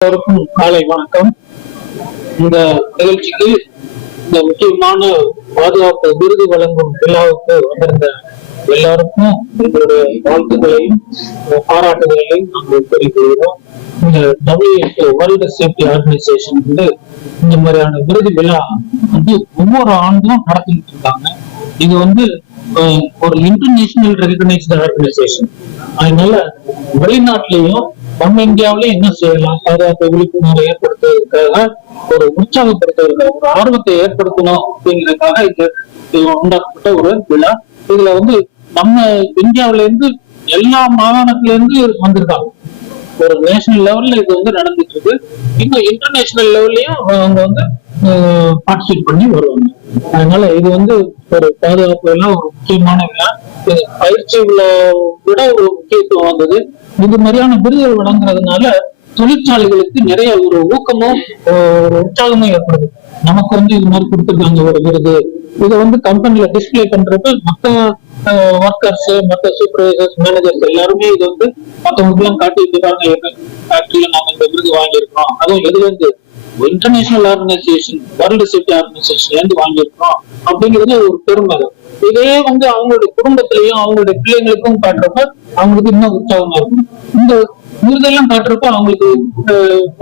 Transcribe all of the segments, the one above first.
எல்லோருக்கும் காலை வணக்கம். இந்த நிகழ்ச்சிக்கு இந்த முக்கியமான பாதுகாப்பு விருது வழங்கும் விழாவுக்கு வந்திருந்த எல்லாருக்கும் எங்களுடைய வாழ்த்துக்களையும் பாராட்டுகளையும் நாங்கள் தெரிவிக்கிறோம். இந்த WHO வேர்ல்டு சேஃப்டி ஆர்கனைசேஷன் வந்து இந்த மாதிரியான விருது விழா வந்து ஒவ்வொரு ஆண்டும் நடத்திட்டு இருக்காங்க. இது வந்து ஒரு இன்டர்நேஷனல் ரெகனைஸ்டு ஆர்கனைசேஷன் அதனால வெளிநாட்டிலையும் நம்ம இந்தியாவில என்ன செய்யலாம்? பாதுகாப்பு விழிப்புணர்வை ஏற்படுத்துவதற்காக ஒரு உற்சாகப்படுத்துவதற்காக ஒரு ஆர்வத்தை ஏற்படுத்தணும் அப்படிங்கிறதுக்காக இது இது உண்டாக்கப்பட்ட ஒரு விழா. இதுல வந்து நம்ம இந்தியாவில இருந்து எல்லா மாகாணத்துல இருந்து வந்திருக்காங்க. ஒரு நேஷனல் லெவல்ல இது வந்து நடந்துட்டு இருக்கு. இன்னும் இன்டர்நேஷனல் லெவல்லயும் அவங்க வந்து பார்ட்டிசிபேட் பண்ணி வருவாங்க. அதனால இது வந்து ஒரு பாதுகாப்பு எல்லாம் ஒரு முக்கியமான விழா இது பயிற்சி விழா விட ஒரு முக்கியத்துவம் வந்தது. இது மாதிரியான விருதுகள் வழங்குறதுனால தொழிற்சாலைகளுக்கு நிறைய ஒரு ஊக்கமும் ஒரு உற்சாகமும் ஏற்படுது. நமக்கு வந்து இது மாதிரி கொடுத்துருக்காங்க ஒரு விருது. இதை வந்து கம்பெனில டிஸ்பிளே பண்றப்ப மத்த ஒர்க்கர்ஸ் மத்த சூப்பர்வைசர்ஸ் மேனேஜர்ஸ் எல்லாருமே இது வந்து மத்தவங்களுக்கு எல்லாம் காட்டிட்டு இருக்காங்க. ஃபேக்டரியில நாங்க இந்த விருது வாங்கியிருக்கோம் அதுவும் எதுல இருந்து இன்டர்நேஷனல் ஆர்கனைசேஷன் வேர்ல்டு சேஃப்டி ஆர்கனைசேஷன்ல இருந்து வாங்கியிருக்கோம் அப்படிங்கிறது ஒரு பெருமை. இதே வந்து அவங்களுடைய குடும்பத்திலையும் அவங்களுடைய பிள்ளைங்களுக்கும் காட்டுறப்ப அவங்களுக்கு இன்னும் உற்சாகமா இருக்கும். இந்த விருதெல்லாம் காட்டுறப்ப அவங்களுக்கு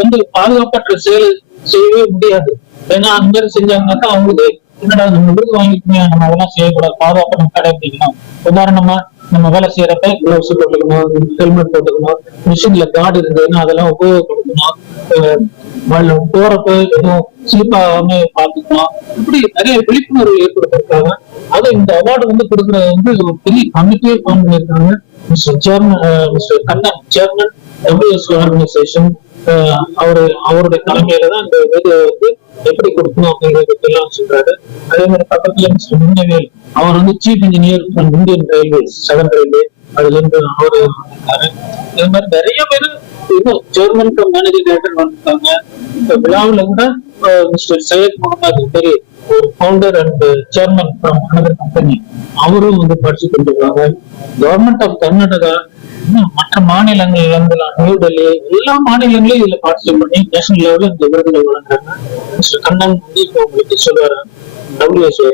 வந்து பாதுகாப்பற்ற செயல் செய்யவே முடியாது. ஏன்னா அந்த மாதிரி செஞ்சாங்கன்னாக்கா அவங்களுக்கு என்னடா நம்ம விருது வாங்கிக்கணும் நம்ம அதெல்லாம் செய்யக்கூடாது பாதுகாப்பு நம்ம கடைபிடிக்கணும் உதாரணமா நம்ம வேலை செய்யறப்ப கிளவுஸ் போட்டுக்கணும் ஹெல்மெட் போட்டுக்கணும் மிஷின்ல கார்டு இருந்ததுன்னா அதெல்லாம் உபயோகப்படுத்தணும் போறப்ப எதுவும் ஸ்லிப் ஆகாம இப்படி நிறைய விழிப்புணர்வு ஏற்படுத்திருக்காங்க அது இந்த அவார்டு வந்து கொடுக்கறது வந்து ஒரு பெரிய கமிட்டியே ஃபார்ம் பண்ணியிருக்காங்க. Mister chairman mister Kannan chairman WS organisation அவரு அவருடைய தலைமையில தான் இந்த விருது வந்து எப்படி கொடுக்கணும் அப்படிங்கறத பத்தி எல்லாம் சொல்றாரு. அதே மாதிரி பக்கத்துல மிஸ்டர் முன்னவேல் அவர் வந்து chief engineer Indian railways seven railway அதுல இருந்து அவரு வந்திருக்காரு இது மாதிரி நிறைய பேர் இன்னும் ஜெர்மன் மேனேஜிங் டைரக்டர் வந்திருக்காங்க. இந்த விழாவில் கூட மிஸ்டர் சையத் முகமது பெரிய ஒரு founder and chairman from another company அவரும் வந்து படிச்சு கொண்டிருக்காங்க. கவர்மெண்ட் ஆஃப் கர்நாடகா மற்ற மாநிலங்கள்ல இருந்து நியூ டெல்லி எல்லா மாநிலங்களையும் இதுல பார்ட்டிசிபேட் பண்ணி நேஷனல் லெவலில் இந்த விருதுகள் வழங்குறாங்க. மிஸ்டர் கண்ணன் வந்து இப்போ உங்களுக்கு சொல்லுவாரு டபிள்யூஎஸ்ஓ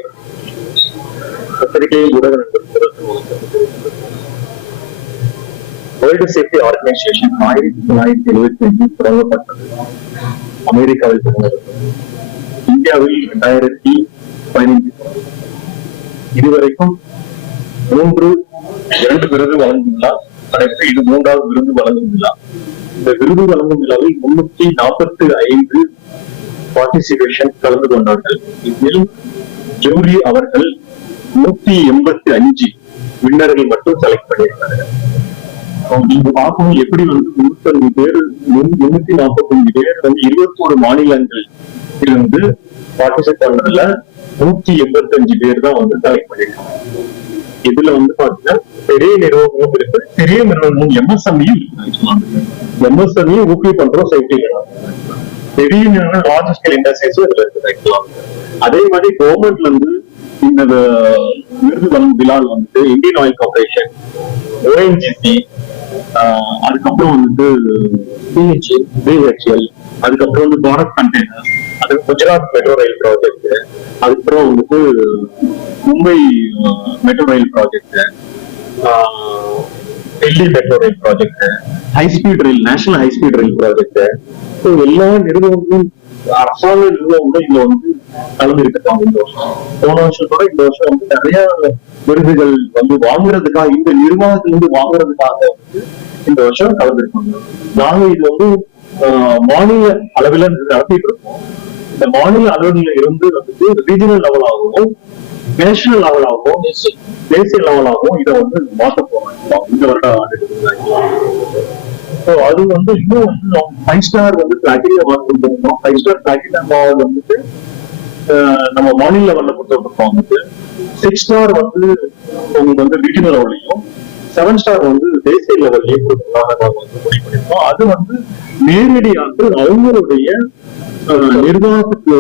பத்திரிகை ஊடக நண்பர்களுக்கு வேர்ல்டு சேஃப்டி ஆர்கனைசேஷன் ஆயிரத்தி தொள்ளாயிரத்தி எழுபத்தி அஞ்சு தொடங்கப்பட்டது. அமெரிக்காவில் தொடங்கப்பட்டது இந்தியாவில் இரண்டாயிரத்தி பதினைந்து. இதுவரைக்கும் மூன்று இரண்டு விருது வழங்கும் விழா அடுத்து இது மூன்றாவது விருது வழங்கும் விழா. இந்த விருது வழங்கும் விழாவில் முன்னூத்தி நாற்பத்தி ஐந்து பார்ட்டிசிபேஷன் கலந்து கொண்டார்கள். இதில் ஜூரி அவர்கள் நூத்தி எண்பத்தி அஞ்சு வின்னர்கள் மட்டும் செலக்ட் பண்ணியிருக்காங்க அவங்க நீங்க பார்க்கணும் எப்படி வந்து முன்னூத்தி பேர் முன்னூத்தி நாற்பத்தி அஞ்சு பேர் வந்து இருபத்தோரு மாநிலங்கள் இருந்து பார்ட்டிசிபேட் பண்ணதுல நூத்தி எண்பத்தி அஞ்சு பேர் தான் வந்து செலக்ட் பண்ணிருக்காங்க இதுல வந்து பாத்தீங்கன்னா பெரிய நிறுவனமும் இருக்கு. பெரிய நிறுவனமும் எம்எஸ்எம்இயும் எம்எஸ்எம்இ ஊக்குவி பண்ற சேஃப்டி பெரிய நிறுவனம் லார்ஜ் ஸ்கேல் இண்டஸ்ட்ரீஸும் இதுல இருக்கு. அதே மாதிரி கவர்மெண்ட்ல இருந்து இந்த விருது வழங்கும் விழாவில் வந்துட்டு இந்தியன் ஆயில் கார்பரேஷன் ஓஎன்ஜிசி அதுக்கப்புறம் வந்துட்டு பிஹெச்எல் பிஹெச்எல் அதுக்கப்புறம் வந்து பாரத் கண்டெய்னர் அது குஜராத் மெட்ரோ ரயில் ப்ராஜெக்ட் அதுக்கப்புறம் வந்துட்டு Mumbai metro rail project Delhi metro rail project high speed rail national high speed rail project so எல்லா நிறுவனங்களும் அரசாங்க கூட இதுல வந்து கலந்துருக்காங்க இந்த வருஷம். போன வருஷத்தோட இந்த வருஷம் வந்து நிறைய விருதுகள் வந்து வாங்குறதுக்காக இந்த நிர்வாகத்துல இருந்து வாங்குறதுக்காக வந்து இந்த வருஷம் கலந்துருக்காங்க. நாங்க இது வந்து ஆஹ், மாநில அளவில் நடத்திட்டு இருக்கோம். இந்த மாநில அளவில் இருந்து வந்துட்டு ரீஜனல் லெவலாகவும் நேஷனல் லெவலாகவும் தேசிய லெவலாகவும் இதை வந்து மாற்ற போறோம். இந்த வருடம் ஸோ அது வந்து இன்னும் வந்து ஃபைவ் ஸ்டார் வந்து பிளாட்டினம் அவார்ட் கொடுத்துருக்கோம். ஃபைவ் ஸ்டார் பிளாட்டினம் அவார்டு வந்துட்டு நம்ம மாநில லெவல்ல கொடுத்துருக்கோம் வந்துட்டு. சிக்ஸ் ஸ்டார் வந்து உங்களுக்கு வந்து ரீஜனல் லெவல்லையும் செவன் ஸ்டார் வந்து தேசிய லெவல்லையும் கொடுக்கறதாக வந்து முடிவு பண்ணியிருக்கோம். அது வந்து நேரடியாக அவங்களுடைய நிர்வாகத்துக்கு